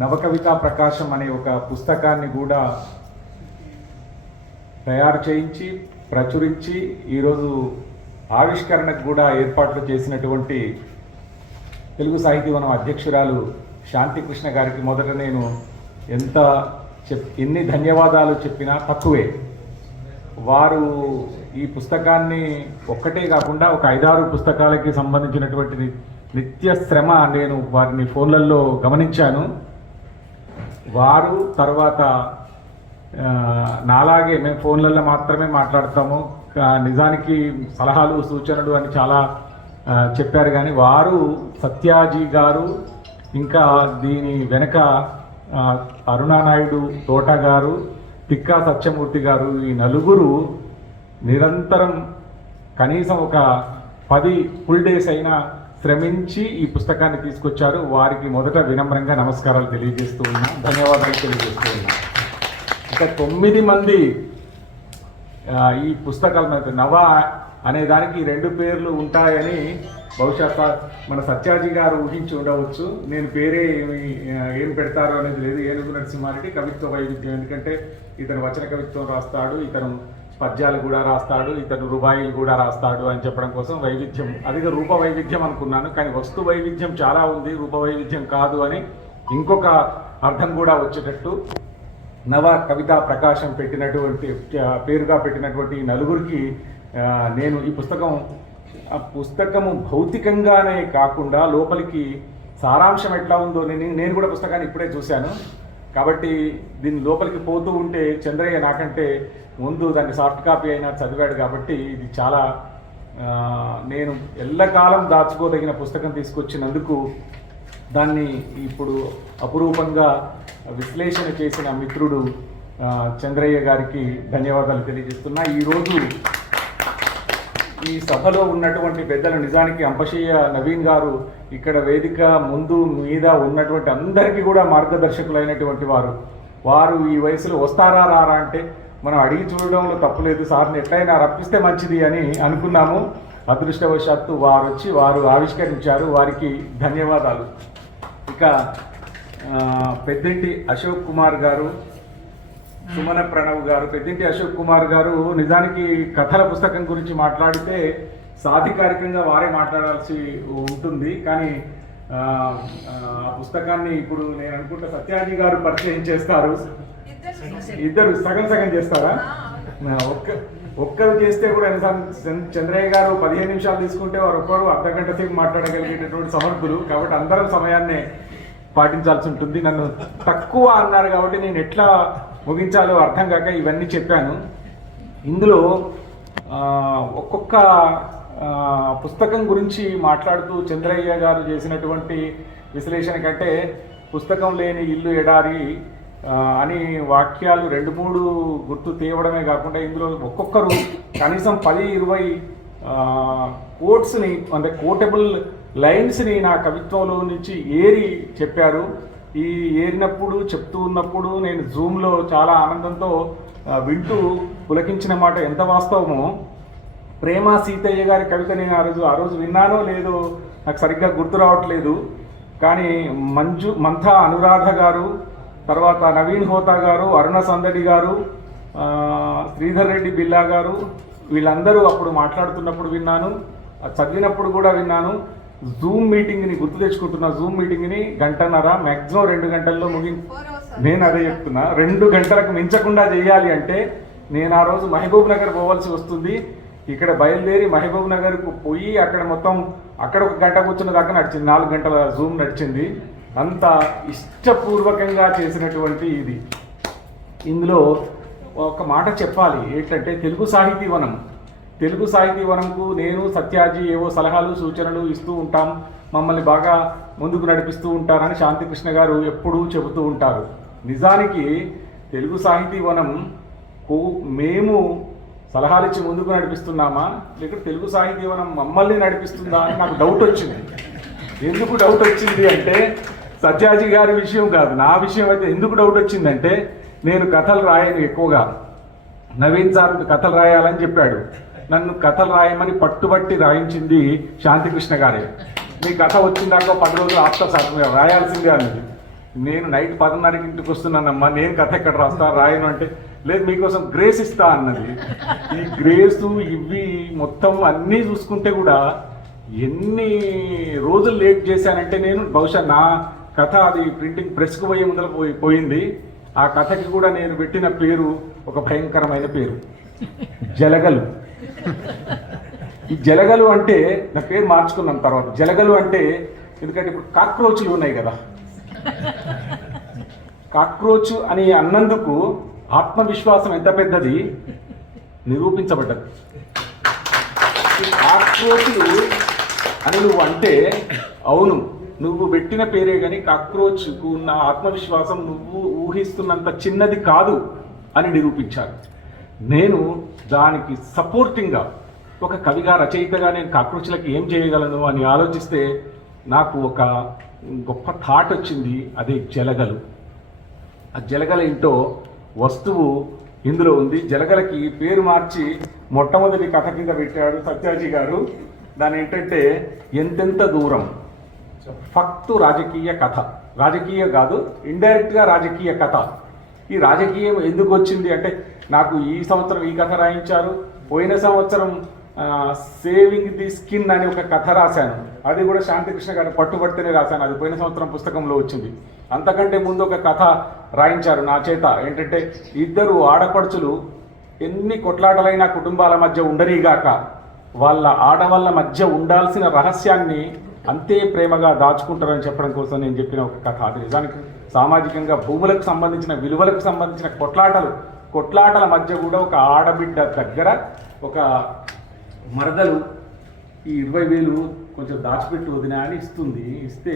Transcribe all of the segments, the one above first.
నవకవితా ప్రకాశం అనే ఒక పుస్తకాన్ని కూడా తయారు చేయించి ప్రచురించి ఈరోజు ఆవిష్కరణకు కూడా ఏర్పాట్లు చేసినటువంటి తెలుగు సాహితీవనం అధ్యక్షురాలు శాంతికృష్ణ గారికి మొదట నేను ఎన్ని ధన్యవాదాలు చెప్పినా తక్కువే. వారు ఈ పుస్తకాన్ని ఒక్కటే కాకుండా ఒక 5-6 పుస్తకాలకి సంబంధించినటువంటి నిత్య శ్రమ నేను వారిని ఫోన్లలో గమనించాను. వారు తర్వాత నాలాగే మేము ఫోన్లలో మాత్రమే మాట్లాడతాము, నిజానికి సలహాలు సూచనలు అని చాలా చెప్పారు. కానీ వారు సత్యాజీ గారు, ఇంకా దీని వెనక అరుణానాయుడు తోట గారు, తిక్కా సత్యమూర్తి గారు, ఈ నలుగురు నిరంతరం కనీసం ఒక 10 ఫుల్ డేస్ అయినా శ్రమించి ఈ పుస్తకాన్ని తీసుకొచ్చారు. వారికి మొదట వినమ్రంగా నమస్కారాలు తెలియజేస్తూ ఉన్నా, ధన్యవాదాలు తెలియజేస్తూ ఉన్నా. ఇంకా 9 మంది ఈ పుస్తకాల మీద నవ అనే దానికి 2 పేర్లు ఉంటాయని బహుశా మన సత్యాజీ గారు ఊహించి ఉండవచ్చు. నేను పేరే ఏం పెడతారో అనేది లేదు. ఏనుగు నరసింహారెడ్డి కవిత్వ వైవిధ్యం, ఎందుకంటే ఇతను వచన కవిత్వం రాస్తాడు, ఇతను పద్యాలు కూడా రాస్తాడు, ఇతను రుబాయిలు కూడా రాస్తాడు అని చెప్పడం కోసం వైవిధ్యం, అది రూప వైవిధ్యం అనుకున్నాను. కానీ వస్తు వైవిధ్యం చాలా ఉంది, రూప వైవిధ్యం కాదు అని ఇంకొక అర్థం కూడా వచ్చేటట్టు నవ కవితా ప్రకాశం పెట్టినటువంటి పేరుగా పెట్టినటువంటి నలుగురికి నేను ఈ పుస్తకము భౌతికంగానే కాకుండా లోపలికి సారాంశం ఎట్లా ఉందో నేను కూడా పుస్తకాన్ని ఇప్పుడే చూశాను. కాబట్టి దీని లోపలికి పోతూ ఉంటే చంద్రయ్య నాకంటే ముందు దాన్ని సాఫ్ట్ కాపీ అయినా చదివాడు. కాబట్టి ఇది చాలా నేను ఎల్లకాలం దాచుకోదగిన పుస్తకం తీసుకొచ్చినందుకు దాన్ని ఇప్పుడు అపురూపంగా విశ్లేషణ చేసిన మిత్రుడు చంద్రయ్య గారికి ధన్యవాదాలు తెలియజేస్తున్నా. ఈరోజు ఈ సభలో ఉన్నటువంటి పెద్దలు, నిజానికి అంపశయ్య నవీన్ గారు ఇక్కడ వేదిక ముందు మీద ఉన్నటువంటి అందరికీ కూడా మార్గదర్శకులైనటువంటి వారు ఈ వయసులో వస్తారా రారా అంటే మనం అడిగి చూడడంలో తప్పులేదు, సార్ని ఎట్లయినా రప్పిస్తే మంచిది అని అనుకున్నాము. అదృష్టవశాత్తు వారు ఆవిష్కరించారు, వారికి ధన్యవాదాలు. ఇక పెద్దింటి అశోక్ కుమార్ గారు, సుమన ప్రణవ్ గారు, పెద్దింటి అశోక్ కుమార్ గారు నిజానికి కథల పుస్తకం గురించి మాట్లాడితే సాధికారికంగా వారే మాట్లాడాల్సి ఉంటుంది. కానీ ఆ పుస్తకాన్ని ఇప్పుడు నేను అనుకుంటా సత్యాజీ గారు పరిచయం చేస్తారు. ఇద్దరు సగం చేస్తారా? ఒక్కరు చేస్తే కూడా చంద్రయ్య గారు 15 నిమిషాలు తీసుకుంటే వారు ఒక్కరు అర్ధగంట సేపు మాట్లాడగలిగేటటువంటి సమర్థులు. కాబట్టి అందరం సమయాన్నే పాటించాల్సి ఉంటుంది. నన్ను తక్కువ అన్నారు కాబట్టి నేను ఎట్లా ముగించాలో అర్థం కాక ఇవన్నీ చెప్పాను. ఇందులో ఒక్కొక్క పుస్తకం గురించి మాట్లాడుతూ చంద్రయ్య గారు చేసినటువంటి విశ్లేషణ కంటే పుస్తకం లేని ఇల్లు ఎడారి అని వాక్యాలు 2-3 గుర్తు తేవడమే కాకుండా ఇందులో ఒక్కొక్కరు కనీసం 10-20 కోట్స్ని, అంటే కోటబుల్ లైన్స్ని నా కవిత్వంలో నుంచి ఏరి చెప్పారు. ఈ ఏరినప్పుడు చెప్తూ ఉన్నప్పుడు నేను జూమ్లో చాలా ఆనందంతో వింటూ పులకించిన మాట ఎంత వాస్తవమో. ప్రేమ సీతయ్య గారి కవిత నేను ఆ రోజు విన్నానో లేదో నాకు సరిగ్గా గుర్తు రావట్లేదు. కానీ మంథా అనురాధ గారు, తర్వాత నవీన్ హోతా గారు, అరుణ సందడి గారు, శ్రీధర్ రెడ్డి బిల్లా గారు, వీళ్ళందరూ అప్పుడు మాట్లాడుతున్నప్పుడు విన్నాను, చదివినప్పుడు కూడా విన్నాను. జూమ్ మీటింగ్ని గుర్తు తెచ్చుకుంటున్నా. జూమ్ మీటింగ్ని 1.5 మ్యాక్సిమం 2 గంటల్లో నేను అదే చెప్తున్నా. 2 గంటలకు మించకుండా చేయాలి అంటే నేను ఆ రోజు మహబూబ్ నగర్ పోవాల్సి వస్తుంది. ఇక్కడ బయలుదేరి మహబూబ్ నగర్కు పోయి అక్కడ మొత్తం అక్కడ 1 గంట కూర్చున్న దాకా నడిచింది, 4 గంటల జూమ్ నడిచింది. అంత ఇష్టపూర్వకంగా చేసినటువంటి ఇది. ఇందులో ఒక మాట చెప్పాలి ఏంటంటే తెలుగు సాహితీవనంకు నేను సత్యాజీ ఏవో సలహాలు సూచనలు ఇస్తూ ఉంటాం, మమ్మల్ని బాగా ముందుకు నడిపిస్తూ ఉంటారని శాంతికృష్ణ గారు ఎప్పుడూ చెబుతూ ఉంటారు. నిజానికి తెలుగు సాహితీవనంకు మేము సలహాలు ఇచ్చి ముందుకు నడిపిస్తున్నామా లేక తెలుగు సాహితీవనం మమ్మల్ని నడిపిస్తుందా అని నాకు డౌట్ వచ్చింది. ఎందుకు డౌట్ వచ్చింది అంటే సత్యాజీ గారి విషయం కాదు, నా విషయం అయితే ఎందుకు డౌట్ వచ్చిందంటే నేను కథలు రాయను ఎక్కువగా. నవీన్ సార్ కథలు రాయాలని చెప్పాడు, నన్ను కథలు రాయమని పట్టుబట్టి రాయించింది శాంతికృష్ణ గారే. మీ కథ వచ్చిందాక 10 రోజులు ఆఫ్టర్ సార్ రాయాల్సిందే అన్నది. నేను నైట్ 10:30కి ఇంటికి వస్తున్నానమ్మా, నేను కథ ఎక్కడ రాస్తా రాయను అంటే, లేదు మీకోసం గ్రేస్ ఇస్తా అన్నది. ఈ గ్రేసు ఇవి మొత్తం అన్నీ చూసుకుంటే కూడా ఎన్ని రోజులు లేట్ చేశానంటే నేను బహుశా నా కథ అది ప్రింటింగ్ ప్రెస్కు పోయే ముందర పోయింది. ఆ కథకి కూడా నేను పెట్టిన పేరు ఒక భయంకరమైన పేరు, జలగలు. ఈ జలగలు అంటే నా పేరు మార్చుకున్నాం తర్వాత. జలగలు అంటే ఎందుకంటే ఇప్పుడు కాక్రోచ్లు ఉన్నాయి కదా, కాక్రోచ్ అని అన్నందుకు ఆత్మవిశ్వాసం ఎంత పెద్దది నిరూపించబడ్డది. ఈ కాక్రోచ్లు అని నువ్వు అంటే అవును నువ్వు పెట్టిన పేరే కానీ కాక్రోచ్కు ఉన్న ఆత్మవిశ్వాసం నువ్వు ఊహిస్తున్నంత చిన్నది కాదు అని నిరూపించారు. నేను దానికి సపోర్టింగ్గా ఒక కవిగా రచయితగా నేను కాక్రోచ్లకి ఏం చేయగలను అని ఆలోచిస్తే నాకు ఒక గొప్ప థాట్ వచ్చింది, అదే జలగలు. ఆ జలగల ఏంటో వస్తువు ఇందులో ఉంది. జలగలకి పేరు మార్చి మొట్టమొదటి కథ కింద పెట్టాడు సత్యాజీ గారు. దాని ఏంటంటే ఎంతెంత దూరం, ఫక్తు రాజకీయ కథ. రాజకీయ కాదు, ఇండైరెక్ట్గా రాజకీయ కథ. ఈ రాజకీయం ఎందుకు వచ్చింది అంటే నాకు ఈ సంవత్సరం ఈ కథ రాయించారు, పోయిన సంవత్సరం సేవింగ్ ది స్కిన్ అని ఒక కథ రాశాను, అది కూడా శాంతికృష్ణ గారు పట్టుబడితేనే రాశాను, అది పోయిన సంవత్సరం పుస్తకంలో వచ్చింది. అంతకంటే ముందు ఒక కథ రాయించారు నా చేత, ఏంటంటే ఇద్దరు ఆడపడుచులు ఎన్ని కొట్లాటలైన కుటుంబాల మధ్య ఉండరిగాక వాళ్ళ ఆడవాళ్ళ మధ్య ఉండాల్సిన రహస్యాన్ని అంతే ప్రేమగా దాచుకుంటారని చెప్పడం కోసం నేను చెప్పిన ఒక కథ. అది నిజానికి సామాజికంగా భూములకు సంబంధించిన విలువలకు సంబంధించిన కొట్లాటల మధ్య కూడా ఒక ఆడబిడ్డ దగ్గర ఒక మరదలు ఈ 20,000 కొంచెం దాచిపెట్టి వదినా అని ఇస్తే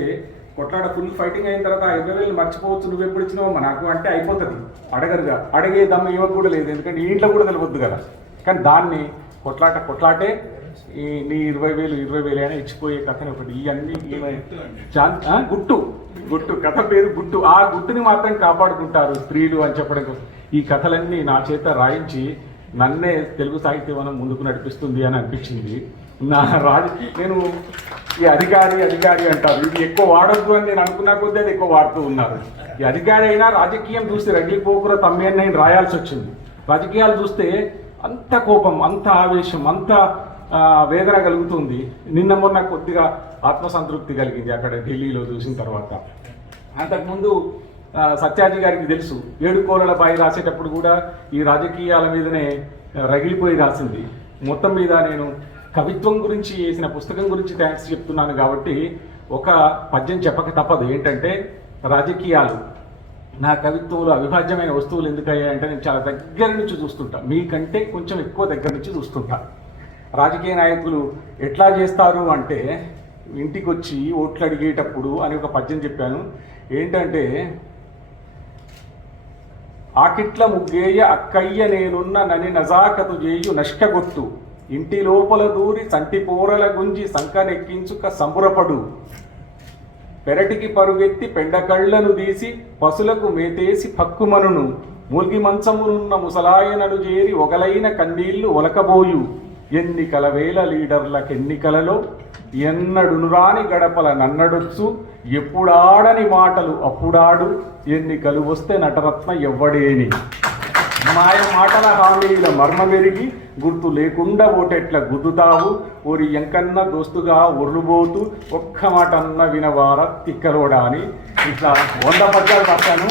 కొట్లాట ఫుల్ ఫైటింగ్ అయిన తర్వాత 20,000 మర్చిపోవచ్చు, నువ్వు ఎప్పుడు ఇచ్చినావమ్మా నాకు అంటే అయిపోతుంది. అడగరుగా, అడిగే దమ్ము ఇవ్వకు కూడా లేదు, ఎందుకంటే ఈ ఇంట్లో కూడా తెలియద్దు కదా. కానీ దాన్ని కొట్లాటే నీ 20,000 అయినా ఇచ్చిపోయే కథని ఒకటి. ఇవన్నీ గుట్టు కథ పేరు గుట్టు. ఆ గుట్టుని మాత్రం కాపాడుకుంటారు స్త్రీలు అని చెప్పడం కోసం ఈ కథలన్నీ నా చేత రాయించి నన్నే తెలుగు సాహిత్యవనం ముందుకు నడిపిస్తుంది అని అనిపించింది. నేను ఈ అధికారి అంటారు, ఇది ఎక్కువ వాడద్దు అని నేను అనుకున్నా కొద్దీ అది ఎక్కువ వాడుతూ ఉన్నారు. ఈ అధికారి అయినా రాజకీయం చూస్తే రగిలిపోకుర తమ్మి అని నేను రాయాల్సి వచ్చింది. రాజకీయాలు చూస్తే అంత కోపం, అంత ఆవేశం, అంత వేదన కలుగుతుంది. నిన్న మొన్న కొద్దిగా ఆత్మసంతృప్తి కలిగింది అక్కడ ఢిల్లీలో చూసిన తర్వాత. అంతకుముందు సత్యాజీ గారికి తెలుసు, 7 కోలల బాయి రాసేటప్పుడు కూడా ఈ రాజకీయాల మీదనే రగిలిపోయి రాసింది. మొత్తం మీద నేను కవిత్వం గురించి వేసిన పుస్తకం గురించి థ్యాంక్స్ చెప్తున్నాను కాబట్టి ఒక పద్యం చెప్పక తప్పదు. ఏంటంటే రాజకీయాలు నా కవిత్వంలో అవిభాజ్యమైన వస్తువులు ఎందుకయ్యాయంటే నేను చాలా దగ్గర నుంచి చూస్తుంటా, మీకంటే కొంచెం ఎక్కువ దగ్గర నుంచి చూస్తుంటా. రాజకీయ నాయకులు ఎట్లా చేస్తారు అంటే ఇంటికి వచ్చి ఓట్లు అడిగేటప్పుడు అని ఒక పద్యం చెప్పాను. ఏంటంటే ఆకిట్ల ముగ్గేయ అక్కయ్య నేనున్న నని నజాకతు చేయు నష్కగొట్టు, ఇంటి లోపల దూరి సంటి పోరల గుంజి సంకనెక్కించుక సంబురపడు, పెరటికి పరుగెత్తి పెండకళ్లను తీసి పశులకు మేతేసి పక్కుమనును, మూల్గి మంచమునున్న ముసలాయనను చేరి ఒగలైన కన్నీళ్లు ఒలకబోయు, ఎన్నికల వేల లీడర్లకెన్నికలలో ఎన్నడునురాని గడపల నన్నడొచ్చు, ఎప్పుడాడని మాటలు అప్పుడాడు, ఎన్నికలు వస్తే నటరత్న ఎవ్వడేని, మాయ మాటల హామీల మర్మమెరిగి గుర్తు లేకుండా ఓటెట్ల గుద్దుతావు, ఓరి ఎంకన్న దోస్తుగా ఒర్లుబోతూ ఒక్క మాట అన్న వినవార తిక్కలోడా అని ఇట్లా 100 పద్యాలు రాశాను.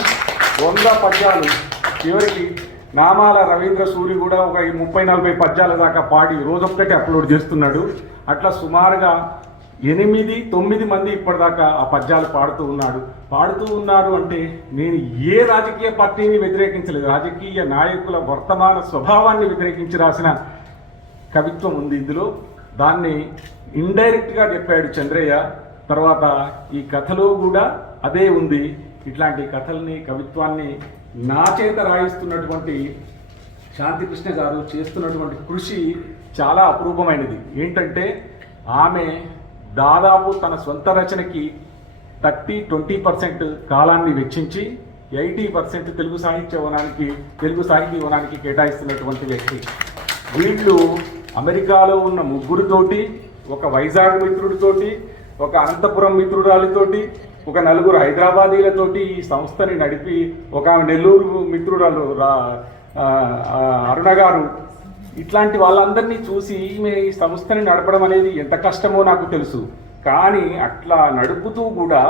100 పద్యాలు చివరికి నామాల రవీంద్ర సూరి కూడా ఒక 30-40 పద్యాల దాకా పాడి రోజొక్కటి అప్లోడ్ చేస్తున్నాడు. అట్లా సుమారుగా 8-9 మంది ఇప్పటిదాకా ఆ పద్యాలు పాడుతూ ఉన్నారు అంటే నేను ఏ రాజకీయ పార్టీని వ్యతిరేకించలేదు, రాజకీయ నాయకుల వర్తమాన స్వభావాన్ని వ్యతిరేకించి రాసిన కవిత్వం ఉంది ఇందులో. దాన్ని ఇండైరెక్ట్గా చెప్పాడు చంద్రయ్య. తర్వాత ఈ కథలో కూడా అదే ఉంది. ఇట్లాంటి కథల్ని కవిత్వాన్ని నా చేత రాయిస్తున్నటువంటి శాంతికృష్ణ గారు చేస్తున్నటువంటి కృషి చాలా అపరూపమైనది. ఏంటంటే ఆమె దాదాపు తన సొంత రచనకి 30-20% కాలాన్ని వెచ్చించి 80% తెలుగు సాహితీ వనానికి కేటాయిస్తున్నటువంటి వ్యక్తి. వీళ్ళు అమెరికాలో ఉన్న 3తోటి, ఒక వైజాగ్ మిత్రుడితోటి, ఒక అనంతపురం మిత్రురాలితోటి, ఒక నలుగురు హైదరాబాదీలతోటి ఈ సంస్థని నడిపి ఒక నెల్లూరు మిత్రురాలు అరుణ గారు, ఇట్లాంటి వాళ్ళందరినీ చూసి ఈమె ఈ సంస్థని నడపడం అనేది ఎంత కష్టమో నాకు తెలుసు. కానీ అట్లా నడుపుతూ కూడా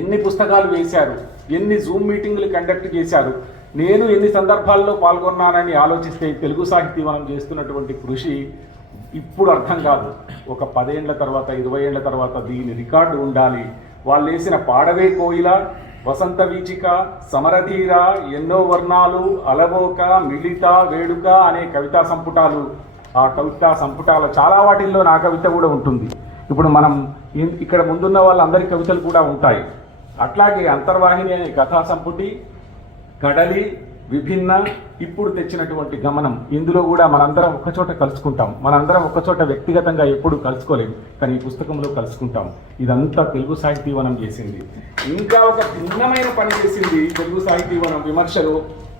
ఎన్ని పుస్తకాలు వేశారు, ఎన్ని జూమ్ మీటింగ్లు కండక్ట్ చేశారు, నేను ఎన్ని సందర్భాల్లో పాల్గొన్నానని ఆలోచిస్తే తెలుగు సాహితీవనం చేస్తున్నటువంటి కృషి ఇప్పుడు అర్థం కాదు. ఒక 10 ఏళ్ల తర్వాత 20 ఏళ్ల తర్వాత దీని రికార్డు ఉండాలి. వాళ్ళు వేసిన పాడవే కోయిల, వసంత వీచిక, సమరధీర, ఎన్నో వర్ణాలు, అలవోక, మిళిత, వేడుక అనే కవితా సంపుటాలు, ఆ కవితా సంపుటాల చాలా వాటిల్లో నా కవిత కూడా ఉంటుంది. ఇప్పుడు మనం ఇక్కడ ముందున్న వాళ్ళందరి కవితలు కూడా ఉంటాయి. అట్లాగే అంతర్వాహిని అనే కథా సంపుటి, కడలి, విభిన్న, ఇప్పుడు తెచ్చినటువంటి గమనం, ఇందులో కూడా మనందరం ఒక్కచోట కలుసుకుంటాం. మనందరం ఒక్కచోట వ్యక్తిగతంగా ఎప్పుడు కలుసుకోలేము, కానీ ఈ పుస్తకంలో కలుసుకుంటాం. ఇదంతా తెలుగు సాహితీవనం చేసింది. ఇంకా ఒక భిన్నమైన పని చేసింది తెలుగు సాహితీవనం విమర్శలో,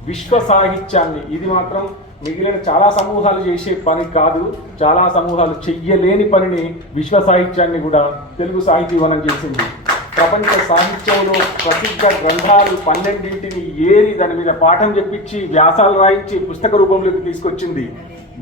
విశ్వ సాహిత్యాన్ని. ఇది మాత్రం మిగిలిన చాలా సమూహాలు చేసే పని కాదు, చాలా సమూహాలు చెయ్యలేని పనిని విశ్వ సాహిత్యాన్ని కూడా తెలుగు సాహితీవనం చేసింది. ప్రపంచ సాహిత్యంలో ప్రసిద్ధ గ్రంథాలు 12ంటిని ఏరి దాని మీద పాఠం చెప్పించి వ్యాసాలు రాయించి పుస్తక రూపంలోకి తీసుకొచ్చింది.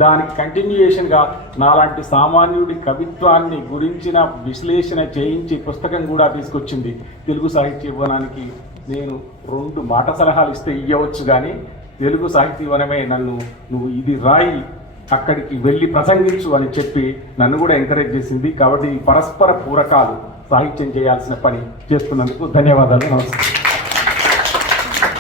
దానికి కంటిన్యూయేషన్గా నాలాంటి సామాన్యుడి కవిత్వాన్ని గురించిన విశ్లేషణ చేయించి పుస్తకం కూడా తీసుకొచ్చింది. తెలుగు సాహిత్యవనానికి నేను 2 మాట సలహాలు ఇస్తే ఇవ్వచ్చు, కానీ తెలుగు సాహితీవనమే నన్ను నువ్వు ఇది రాయి, అక్కడికి వెళ్ళి ప్రసంగించు అని చెప్పి నన్ను కూడా ఎంకరేజ్ చేసింది. కాబట్టి పరస్పర పూరకాలు సాహిత్యం చేయాల్సిన పని చేస్తున్నందుకు ధన్యవాదాలు. నమస్కారం.